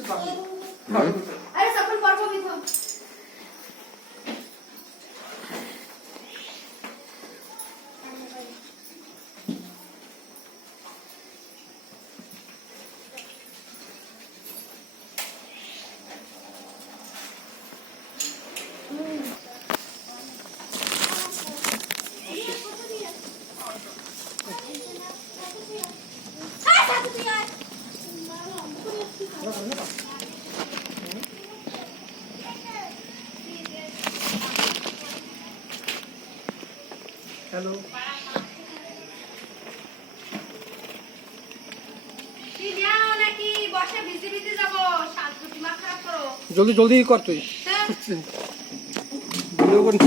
अरे सफल पार्को भी था हेलो जल्दी जल्दी कर तु वीडियो कर